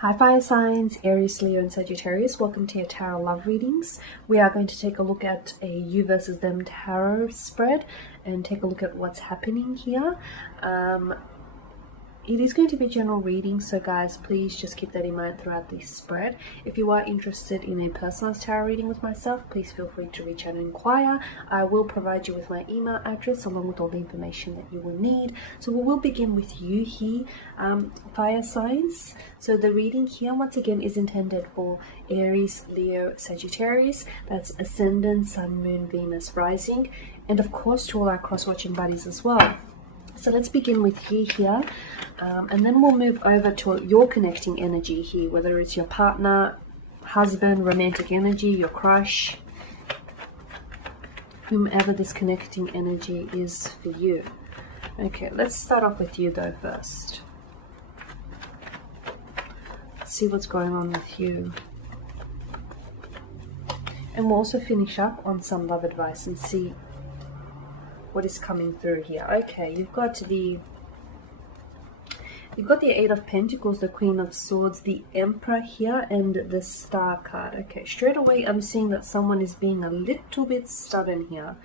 Hi fire signs, Aries, Leo and Sagittarius. Welcome to your tarot love readings. We are going to take a look at a you versus them tarot spread and take a look at what's happening here. It is going to be a general reading, so guys, please just keep that in mind throughout this spread. If you are interested in a personalized tarot reading with myself, please feel free to reach out and inquire. I will provide you with my email address along with all the information that you will need. So we will begin with you here, fire signs. So the reading here, once again, is intended for Aries, Leo, Sagittarius. That's Ascendant, Sun, Moon, Venus, Rising, and of course to all our cross-watching buddies as well. So let's begin with you here, and then we'll move over to your connecting energy here, whether it's your partner, husband, romantic energy, your crush, whomever this connecting energy is for you. Okay, let's start off with you though first. Let's see what's going on with you. And we'll also finish up on some love advice and see what is coming through here. Okay, you've got the Eight of Pentacles, the Queen of Swords, the Emperor here, and the Star card. Okay, straight away I'm seeing that someone is being a little bit stubborn here.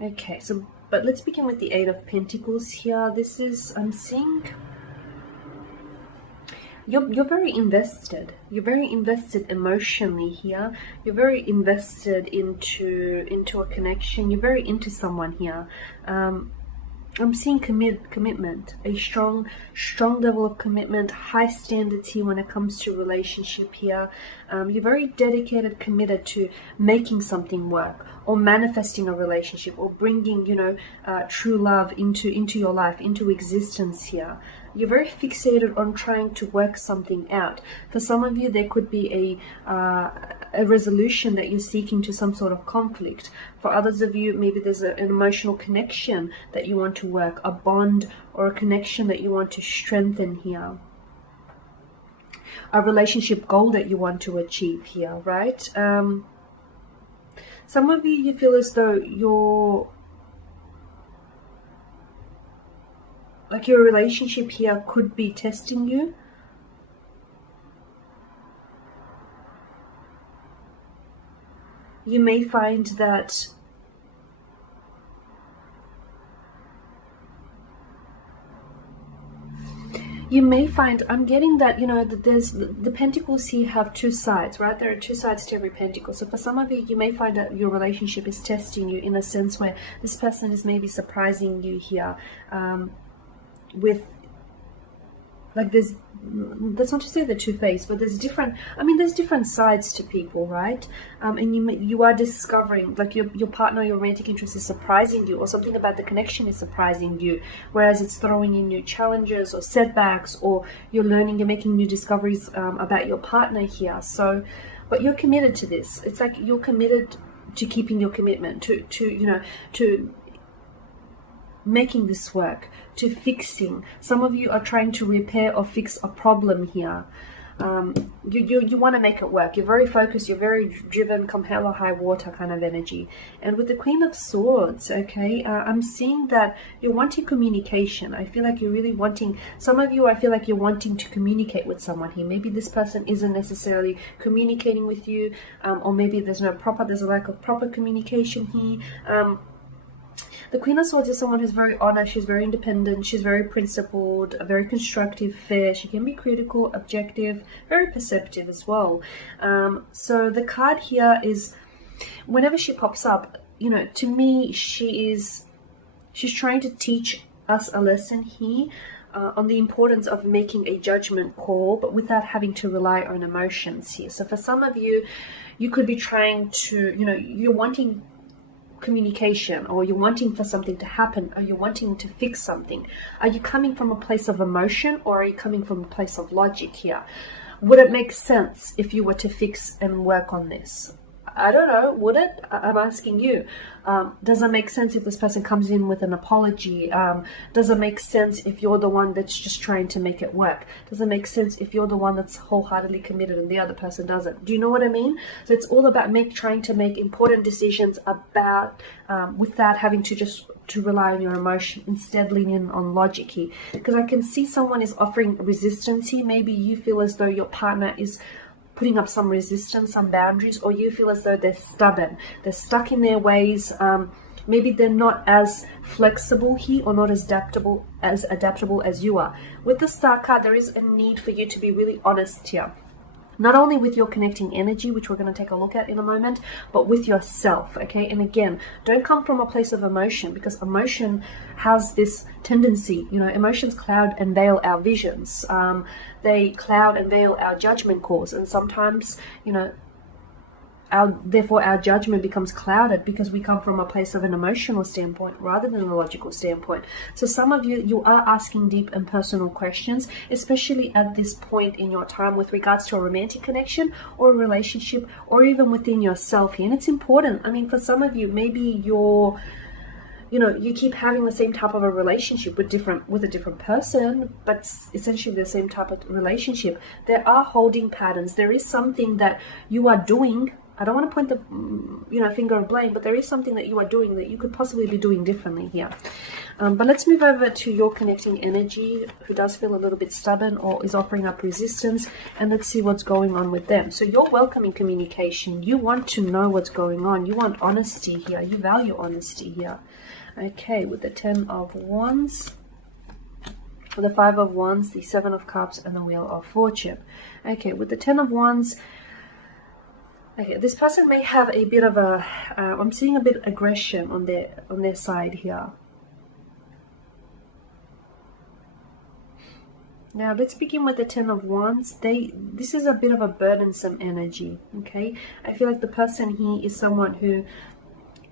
Okay, so but let's begin with the Eight of Pentacles here. This is, I'm seeing you're very invested. You're very invested emotionally here. You're very invested into a connection. You're very into someone here. I'm seeing commitment, a strong level of commitment, high standards here when it comes to relationship here. You're very dedicated, committed to making something work, or manifesting a relationship, or bringing, true love into your life, into existence here. You're very fixated on trying to work something out. For some of you, there could be a resolution that you're seeking to some sort of conflict. For others of you, maybe there's an emotional connection that you want to work, a bond or a connection that you want to strengthen here. A relationship goal that you want to achieve here, right? Some of you feel as though your relationship here could be testing you. You may find that I'm getting that, that there's the pentacles here have two sides, right? There are two sides to every pentacle. So for some of you, you may find that your relationship is testing you in a sense where this person is maybe surprising you here, with, like, that's not to say they're two-faced, but there's different sides to people, right? And you are discovering, like, your partner, your romantic interest is surprising you, or something about the connection is surprising you, whereas it's throwing in new challenges or setbacks, or you're making new discoveries about your partner here. So, but you're committed to this. It's like you're committed to keeping your commitment, to making this work, to fixing. Some of you are trying to repair or fix a problem here. You want to make it work. You're very focused, you're very driven, come hell or high water kind of energy. And with the Queen of Swords, okay, I'm seeing that you're wanting communication. I feel like you're really wanting, some of you, I feel like you're wanting to communicate with someone here. Maybe this person isn't necessarily communicating with you, or maybe there's a lack of proper communication here. The Queen of Swords is someone who's very honest, she's very independent, she's very principled, very constructive, fair. She can be critical, objective, very perceptive as well. So the card here is, whenever she pops up, to me, she's trying to teach us a lesson here on the importance of making a judgment call, but without having to rely on emotions here. So for some of you, you could be trying to, you're wanting communication, or you're wanting for something to happen, or you're wanting to fix something. Are you coming from a place of emotion, or are you coming from a place of logic here? Would it make sense if you were to fix and work on this? I don't know, would it? I'm asking you. Does it make sense if this person comes in with an apology? Does it make sense if you're the one that's just trying to make it work? Does it make sense if you're the one that's wholeheartedly committed and the other person doesn't? Do you know what I mean? So it's all about trying to make important decisions about without having to rely on your emotion, instead leaning on logic here. Because I can see someone is offering resistance here. Maybe you feel as though your partner is putting up some resistance, some boundaries, or you feel as though they're stubborn, they're stuck in their ways. Maybe they're not as flexible here or not as adaptable as you are. With the Star card, there is a need for you to be really honest here. Not only with your connecting energy, which we're going to take a look at in a moment, but with yourself, okay? And again, don't come from a place of emotion, because emotion has this tendency, you know, emotions cloud and veil our visions. They cloud and veil our judgment calls. And sometimes, you know, therefore our judgment becomes clouded because we come from a place of an emotional standpoint rather than a logical standpoint. So some of you are asking deep and personal questions, especially at this point in your time with regards to a romantic connection or a relationship, or even within yourself here. And it's important. I mean, for some of you, maybe you keep having the same type of a relationship with a different person, but essentially the same type of relationship. There are holding patterns. There is something that you are doing. I don't want to point the finger of blame, but there is something that you are doing that you could possibly be doing differently here. But let's move over to your connecting energy, who does feel a little bit stubborn or is offering up resistance, and let's see what's going on with them. So you're welcoming communication. You want to know what's going on. You want honesty here. You value honesty here. Okay, with the 10 of Wands, with the 5 of Wands, the 7 of Cups, and the Wheel of Fortune. Okay, with the 10 of Wands, okay, this person may have a bit of I'm seeing a bit of aggression on their side here. Now let's begin with the 10 of Wands. This is a bit of a burdensome energy, okay? I feel like the person here is someone who,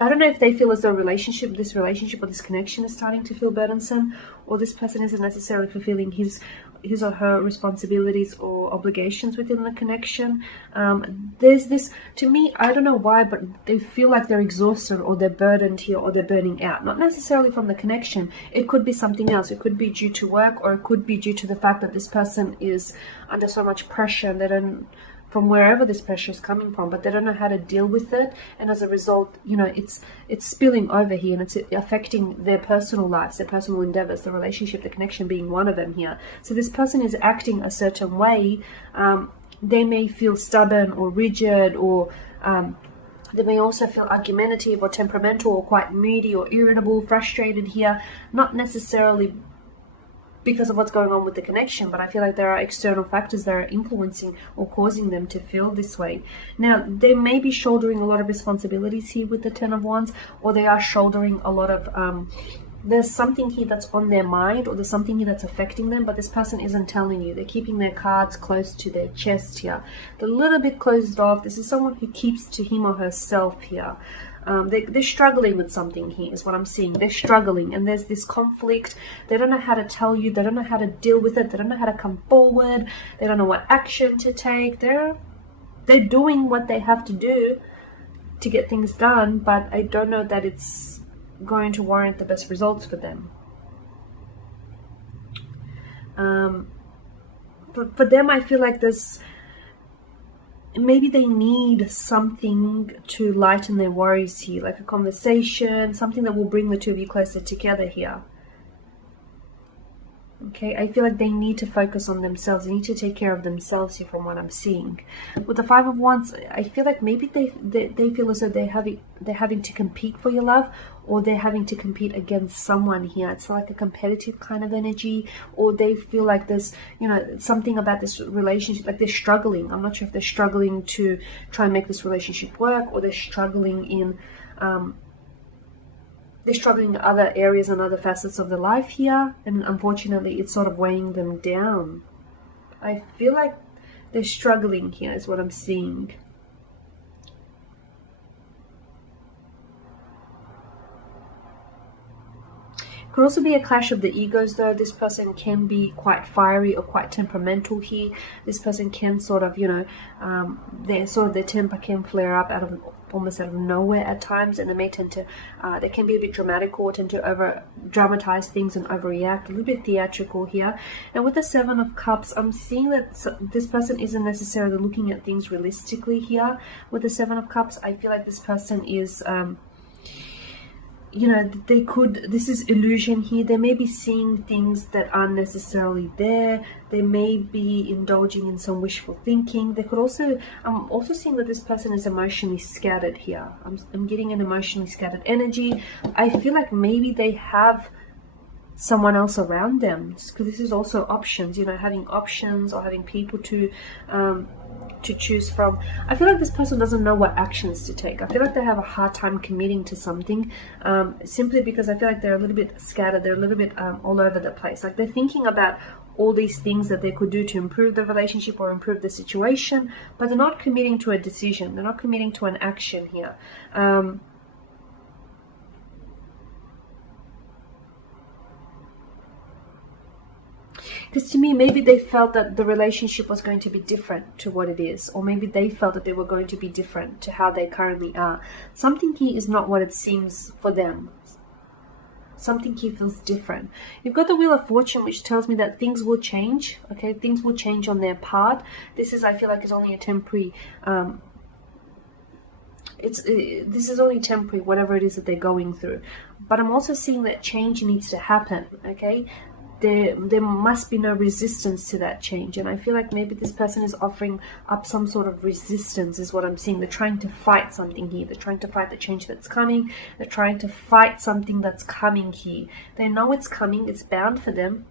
I don't know if they feel as though this relationship or this connection is starting to feel burdensome, or this person isn't necessarily fulfilling his or her responsibilities or obligations within the connection. There's this, to me, I don't know why, but they feel like they're exhausted or they're burdened here or they're burning out. Not necessarily from the connection. It could be something else. It could be due to work, or it could be due to the fact that this person is under so much pressure and they don't, from wherever this pressure is coming from, but they don't know how to deal with it, and as a result, you know, it's spilling over here, and it's affecting their personal lives, their personal endeavors, the relationship, the connection being one of them here. So this person is acting a certain way. They may feel stubborn or rigid, or they may also feel argumentative or temperamental or quite moody or irritable, frustrated here, not necessarily because of what's going on with the connection, but I feel like there are external factors that are influencing or causing them to feel this way. Now, they may be shouldering a lot of responsibilities here with the 10 of Wands, or they are shouldering a lot of, there's something here that's on their mind, or there's something here that's affecting them, but this person isn't telling you. They're keeping their cards close to their chest here. They're a little bit closed off. This is someone who keeps to him or herself here. They're struggling with something here is what I'm seeing. They're struggling, and there's this conflict. They don't know how to tell you. They don't know how to deal with it. They don't know how to come forward. They don't know what action to take. They're doing what they have to do to get things done, but I don't know that it's going to warrant the best results for them. For them, I feel like there's, maybe they need something to lighten their worries here, like a conversation, something that will bring the two of you closer together here. Okay, I feel like they need to focus on themselves. They need to take care of themselves here from what I'm seeing. With the 5 of Wands, I feel like maybe they feel as though they're having to compete for your love, or they're having to compete against someone here. It's like a competitive kind of energy, or they feel like there's, you know, something about this relationship, like they're struggling. I'm not sure if they're struggling to try and make this relationship work, or they're struggling in other areas and other facets of their life here, and unfortunately it's sort of weighing them down. I feel like they're struggling here is what I'm seeing. Could also be a clash of the egos though. This person can be quite fiery or quite temperamental here. This person can sort of, you know, their temper can flare up almost out of nowhere at times, and they may tend to, they can be a bit dramatic or tend to over dramatize things and overreact, a little bit theatrical here. And with the Seven of Cups, I'm seeing that this person isn't necessarily looking at things realistically here. With the Seven of Cups, I feel like this person is, you know, this is illusion here. They may be seeing things that aren't necessarily there. They may be indulging in some wishful thinking. They could also, I'm also seeing that this person is emotionally scattered here. I'm getting an emotionally scattered energy. I feel like maybe they have someone else around them, because this is also options, you know, having options or having people to choose from. I feel like this person doesn't know what actions to take. I feel like they have a hard time committing to something, simply because I feel like they're a little bit scattered. They're a little bit all over the place. Like they're thinking about all these things that they could do to improve the relationship or improve the situation, but they're not committing to a decision. They're not committing to an action here. Because to me, maybe they felt that the relationship was going to be different to what it is. Or maybe they felt that they were going to be different to how they currently are. Something here is not what it seems for them. Something here feels different. You've got the Wheel of Fortune, which tells me that things will change. Okay, things will change on their part. This is, I feel like, is only a temporary... this is only temporary, whatever it is that they're going through. But I'm also seeing that change needs to happen, okay? There must be no resistance to that change, and I feel like maybe this person is offering up some sort of resistance is what I'm seeing. They're trying to fight something here. They're trying to fight the change that's coming. They're trying to fight something that's coming here. They know it's coming. It's bound for them,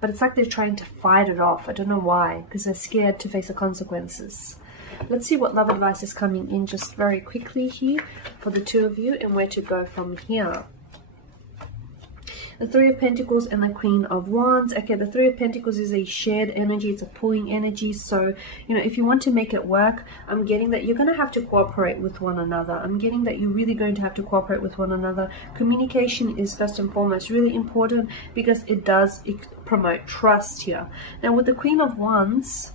but it's like they're trying to fight it off. I don't know why, because they're scared to face the consequences. Let's see what love advice is coming in just very quickly here for the two of you and where to go from here. The Three of Pentacles and the Queen of Wands. Okay, the Three of Pentacles is a shared energy. It's a pulling energy. So, you know, if you want to make it work, I'm getting that you're going to have to cooperate with one another. I'm getting that you're really going to have to cooperate with one another. Communication is first and foremost really important because it does promote trust here. Now, with the Queen of Wands...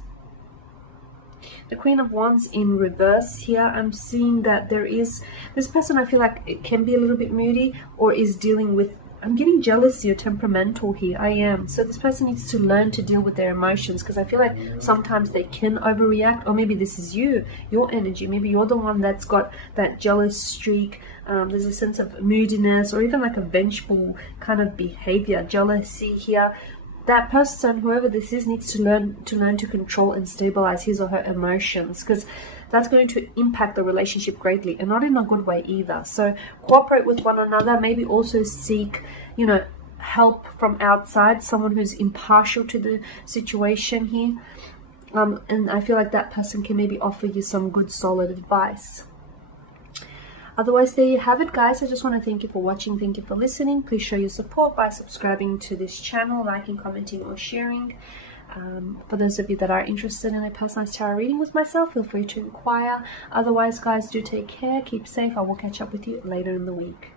The Queen of Wands in reverse here, I'm seeing that there is... This person, I feel like it can be a little bit moody or is dealing with... I'm getting jealousy or temperamental here. I am. So this person needs to learn to deal with their emotions, because I feel like sometimes they can overreact. Or maybe this is you, your energy. Maybe you're the one that's got that jealous streak. There's a sense of moodiness or even like a vengeful kind of behavior, jealousy here. That person, whoever this is, needs to learn to control and stabilize his or her emotions, because that's going to impact the relationship greatly, and not in a good way either. So cooperate with one another. Maybe also seek, you know, help from outside, someone who's impartial to the situation here. And I feel like that person can maybe offer you some good solid advice. Otherwise, there you have it, guys. I just want to thank you for watching. Thank you for listening. Please show your support by subscribing to this channel, liking, commenting, or sharing. For those of you that are interested in a personalized tarot reading with myself, feel free to inquire. Otherwise, guys, do take care. Keep safe. I will catch up with you later in the week.